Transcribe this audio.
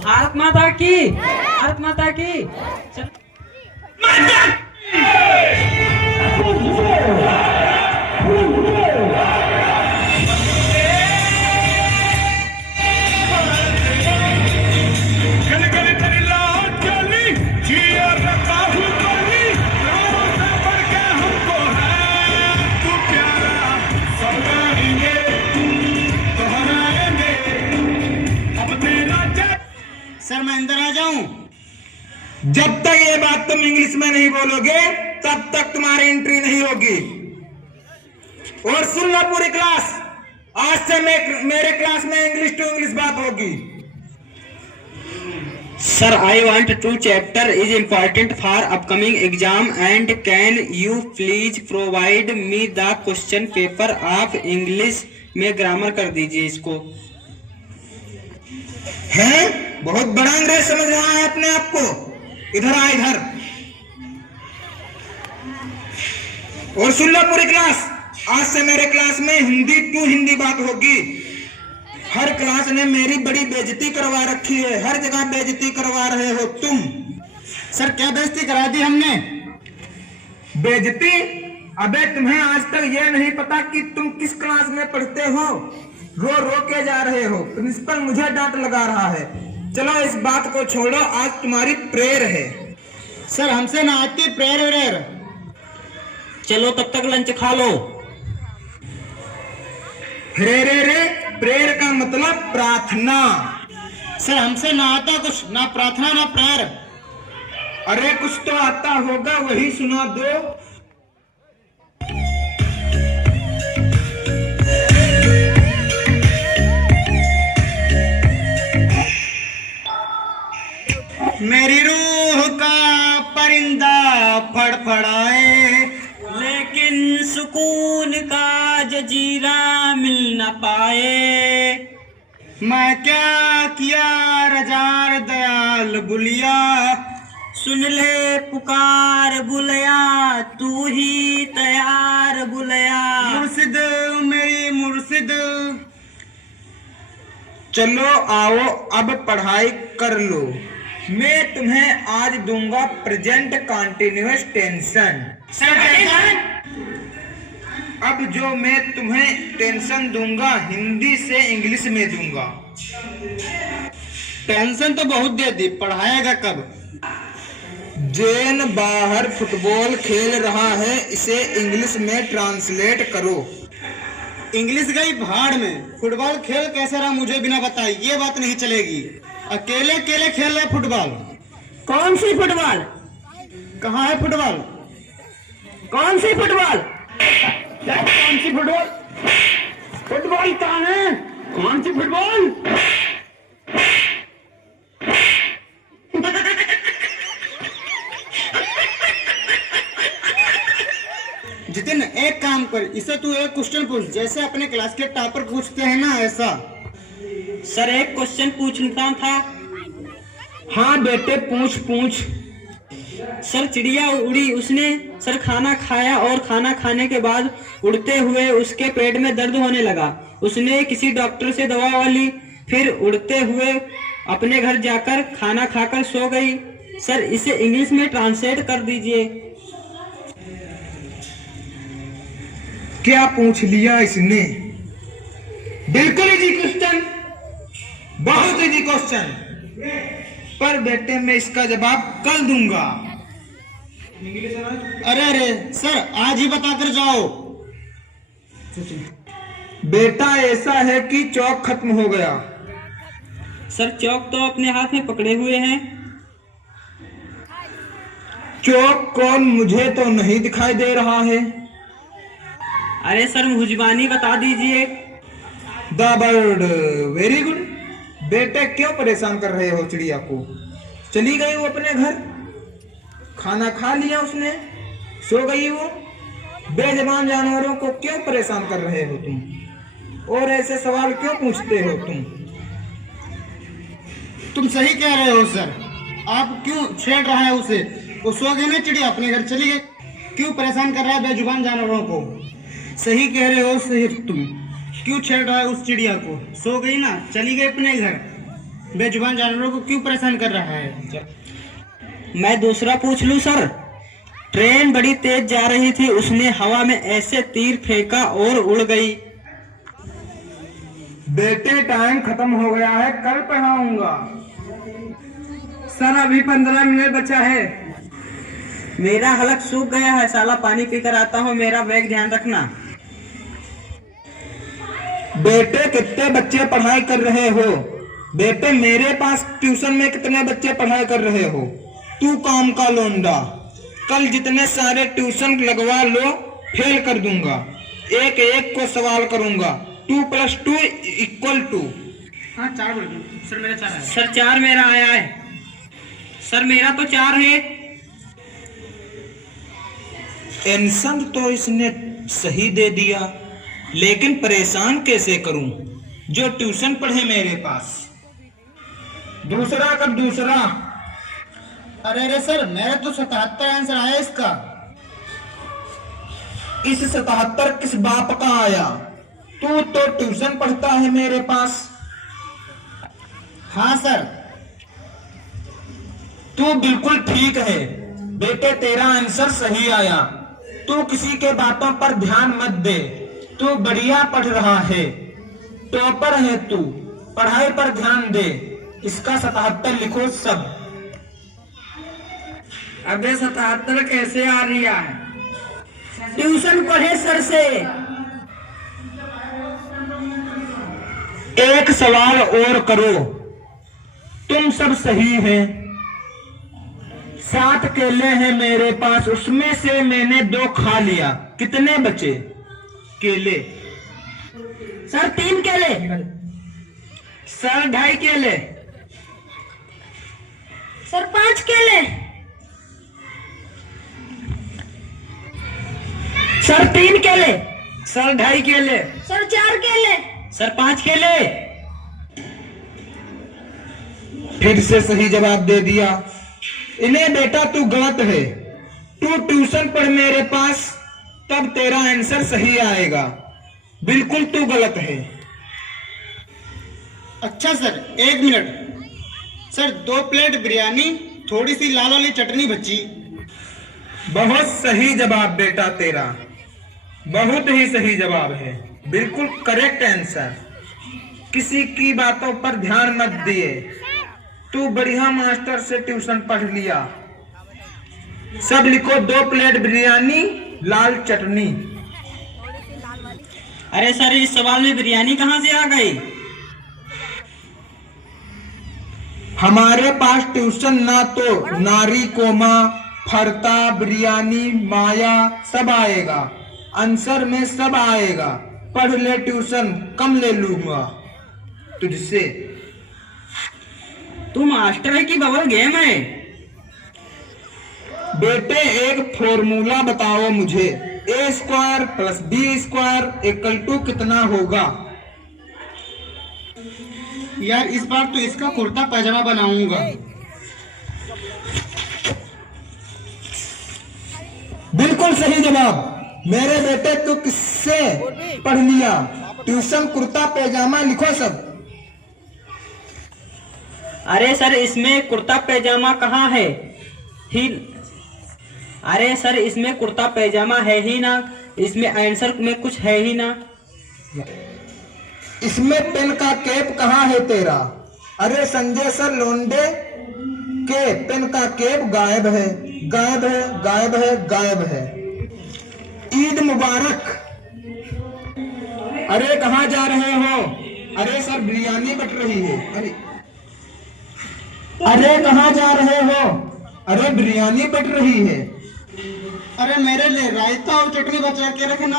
भारत माता की, भारत माता की। सर मैं अंदर आ जाऊं? जब तक ये बात तुम इंग्लिश में नहीं बोलोगे तब तक तुम्हारी एंट्री नहीं होगी। और सुन लो पूरी क्लास, आज से मेरे क्लास में इंग्लिश टू इंग्लिश बात होगी। Sir, I want two chapter is important for upcoming exam and can you please provide me the question paper of English में ग्रामर कर दीजिए इसको। हैं? बहुत बड़ा अंग्रेज समझ रहा है अपने आप को। इधर आ इधर। और सुन लो पूरी क्लास, आज से मेरे क्लास में हिंदी टू हिंदी बात होगी। हर क्लास ने मेरी बड़ी बेइज्जती करवा रखी है, हर जगह बेइज्जती करवा रहे हो तुम। सर क्या बेइज्जती करा दी हमने? बेइज्जती? अबे तुम्हें आज तक ये नहीं पता कि तुम किस क्लास में पढ़ते हो? रो रो के जा रहे हो, प्रिंसिपल मुझे डांट लगा रहा है। चलो इस बात को छोड़ो, आज तुम्हारी प्रेयर है। सर हमसे ना आती प्रेयर व्रेयर। चलो तब तक लंच खा लो। रे प्रेयर का मतलब प्रार्थना। सर हमसे ना आता कुछ, ना प्रार्थना ना प्रेयर। अरे कुछ तो आता होगा, वही सुना दो। मेरी रूह का परिंदा फड़फड़ाए लेकिन सुकून का जजीरा मिल न पाए। मैं क्या किया रजार दयाल बुलिया, सुन ले पुकार बुलया, तू ही तैयार बुलया। मुर्शिद मेरी मुर्शिद। चलो आओ अब पढ़ाई कर लो। मैं तुम्हें आज दूंगा प्रेजेंट कंटीन्यूअस टेंशन। अब जो मैं तुम्हें टेंशन दूंगा हिंदी से इंग्लिश में दूंगा। टेंशन तो बहुत दे दी, पढ़ाएगा कब? जैन बाहर फुटबॉल खेल रहा है, इसे इंग्लिश में ट्रांसलेट करो। इंग्लिश गई भाड़ में, फुटबॉल खेल कैसे रहा मुझे बिना बताए, ये बात नहीं चलेगी। अकेले अकेले खेल रहे फुटबॉल। कौन सी फुटबॉल? कहाँ है फुटबॉल? कौन सी फुटबॉल? कौन सी फुटबॉल? फुटबॉल कहाँ है? कौन सी फुटबॉल? जितिन एक काम कर, इसे तू एक क्वेश्चन पूछ, जैसे अपने क्लास के टॉपर पूछते हैं ना ऐसा। सर एक क्वेश्चन पूछना था। हाँ बेटे पूछ। सर चिड़िया उड़ी, उसने सर खाना खाया और खाना खाने के बाद उड़ते हुए उसके पेट में दर्द होने लगा। उसने किसी डॉक्टर से दवा ली, फिर उड़ते हुए अपने घर जाकर खाना खाकर सो गई। सर इसे इंग्लिश में ट्रांसलेट कर दीजिए। क्या पूछ लिया इसने? बिल्कुल इजी क्वेश्चन, बहुत इजी क्वेश्चन। पर बेटे मैं इसका जवाब कल दूंगा। अरे सर आज ही बताकर जाओ। बेटा ऐसा है कि चौक खत्म हो गया। सर चौक तो अपने हाथ में पकड़े हुए हैं। चौक कौन? मुझे तो नहीं दिखाई दे रहा है। अरे सर मुझबानी बता दीजिए। The bird. वेरी गुड बेटे, क्यों परेशान कर रहे हो चिड़िया को? चली गई वो अपने घर, खाना खा लिया उसने, सो गई वो। बेजबान जानवरों को क्यों परेशान कर रहे हो तुम? और ऐसे सवाल क्यों पूछते हो तुम? तुम सही कह रहे हो सर, आप क्यों छेड़ रहा है उसे? वो सो गई ना चिड़िया, अपने घर चली गई। क्यों परेशान कर रहा है बेजुबान जानवरों को? सही कह रहे हो सही तुम। क्यों छेड़ रहा है उस चिड़िया को? सो गई ना, चली गई अपने घर। बेजुबान जानवरों को क्यों परेशान कर रहा है? मैं दूसरा पूछ लूं सर। ट्रेन बड़ी तेज जा रही थी, उसने हवा में ऐसे तीर फेंका और उड़ गई। बेटे टाइम खत्म हो गया है, कल पढ़ाऊंगा। सर अभी 15 मिनट बचा है। मेरा हलक सूख गया है, साला पानी पीकर आता हूँ, मेरा बैग ध्यान रखना। बेटे कितने बच्चे पढ़ाई कर रहे हो? बेटे मेरे पास ट्यूशन में कितने बच्चे पढ़ाई कर रहे हो? तू काम का लोंडा, कल जितने सारे ट्यूशन लगवा लो, फेल कर दूंगा। एक एक को सवाल करूंगा। 2 + 2 = 2। हाँ 4 बोल सर, मेरा 4 है। सर 4 मेरा आया है। सर मेरा तो 4 है। आंसर तो इसने सही दे दिया, लेकिन परेशान कैसे करूं जो ट्यूशन पढ़े मेरे पास। दूसरा कर दूसरा। अरे सर, मेरा तो 77 आंसर आया इसका। इस 77 किस बाप का आया? तू तो ट्यूशन पढ़ता है मेरे पास। हाँ सर। तू बिल्कुल ठीक है बेटे, तेरा आंसर सही आया। तू किसी के बातों पर ध्यान मत दे, तू बढ़िया पढ़ रहा है, टॉपर है तू, पढ़ाई पर ध्यान दे। इसका 77 लिखो सब। अबे 77 कैसे आ रही है? ट्यूशन पढ़े सर से। एक सवाल और करो। तुम सब सही है। 7 केले हैं मेरे पास, उसमें से मैंने 2 खा लिया, कितने बचे केले? सर 3 केले। सर 2.5 केले। सर 5 केले। सर 3 केले। सर 2.5 केले। सर 4 केले। सर 5 केले। फिर से सही जवाब दे दिया। इन्हें बेटा तू गलत है, तू ट्यूशन पढ़ मेरे पास, तब तेरा आंसर सही आएगा। बिल्कुल तू गलत है। अच्छा sir, 1 minute. Sir 2 plate biryani, थोड़ी सी लाल वाली चटनी बची। बहुत सही जवाब बेटा तेरा, बहुत ही सही जवाब है, बिल्कुल करेक्ट आंसर। किसी की बातों पर ध्यान मत दिए, तू बढ़िया मास्टर से ट्यूशन पढ़ लिया। सब लिखो 2 प्लेट बिरयानी, लाल चटनी। अरे सर इस सवाल में बिरयानी कहाँ से आ गई? हमारे पास ट्यूशन ना तो नारी कोमा, फरता, बिरयानी, माया सब आएगा, आंसर में सब आएगा। पढ़ ले ट्यूशन, कम ले लूंगा तुझसे। तू मास्टर है कि बबल गेम है? बेटे एक फॉर्मूला बताओ मुझे, a² + b² = कितना होगा? यार इस बार तो इसका कुर्ता पैजामा बनाऊंगा। बिल्कुल सही जवाब मेरे बेटे। तू किससे पढ़ लिया? ट्यूशन कुर्ता पैजामा लिखो सब। अरे सर इसमें कुर्ता पैजामा कहाँ है ही? अरे सर इसमें कुर्ता पैजामा है ही ना, इसमें आंसर में कुछ है ही ना। इसमें पेन का कैप कहाँ है तेरा? अरे संजय सर लोंडे के पेन का कैप गायब है, गायब है, गायब है, गायब है। ईद मुबारक। अरे कहाँ जा रहे हो? अरे सर बिरयानी बट रही है। अरे कहाँ जा रहे हो? अरे बिरयानी बट रही है। अरे मेरे लिए रायता और चटनी बचा के रखना।